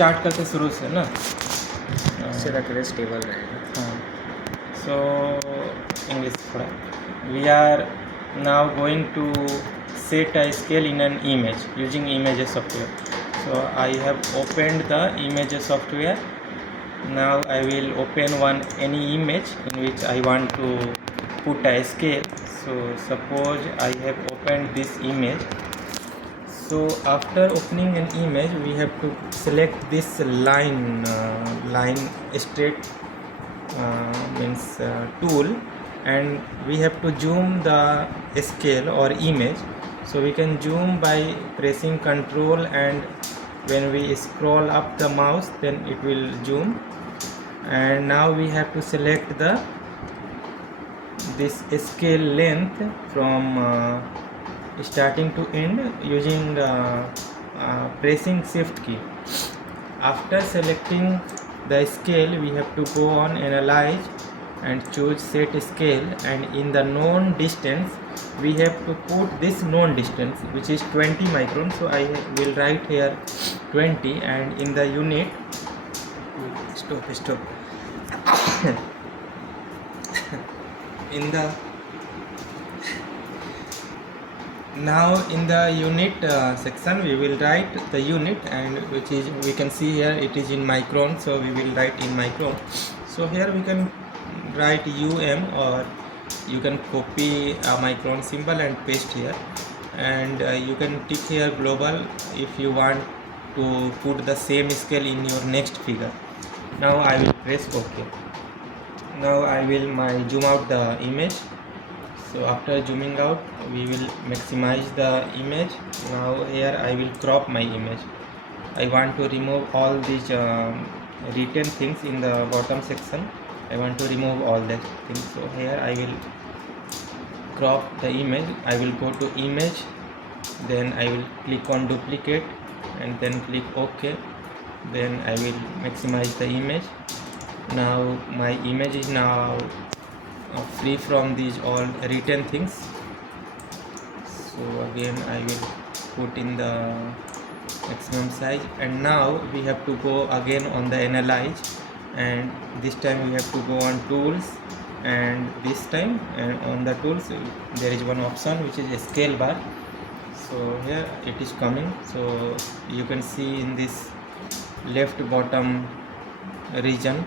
Start करते शुरू से ना, इससे रखने स्टेबल रहेगा। हाँ. So English थोड़ा. We are now going to set a scale in an image using ImageJ software. So I have opened the ImageJ software. Now I will open any image in which I want to put a scale. So suppose I have opened this image. So after opening an image, we have to select this line straight means tool, and we have to zoom the scale or image. So we can zoom by pressing Ctrl, and when we scroll up the mouse, then it will zoom. And now we have to select this scale length from starting to end using pressing shift key. After selecting the scale, we have to go on analyze and choose set scale, and in the known distance we have to put this known distance, which is 20 micron. So I will write here 20, and in the unit, stop in the now in the unit section we will write the unit, and which is, we can see here it is in micron, so we will write in micron. So here we can write or you can copy a micron symbol and paste here, and you can tick here global if you want to put the same scale in your next figure. Now I will press OK. Now I will zoom out the image. So after zooming out, we will maximize the image. Now here I will crop my image. I want to remove all these written things in the bottom section. I want to remove all that things. So here I will crop the image. I will go to image, then I will click on duplicate, and then click OK. Then I will maximize the image. Now my image is now free from these all written things. So again I will put in the maximum size, and now we have to go again on the analyze, and this time we have to go on tools, and this time and on the tools there is one option which is a scale bar. So here it is coming. So you can see in this left bottom region